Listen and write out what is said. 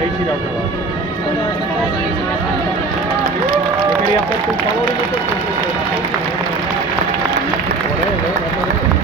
queréis ir a otro lado. Yo quería hacerte un favor y no te por él, no por él.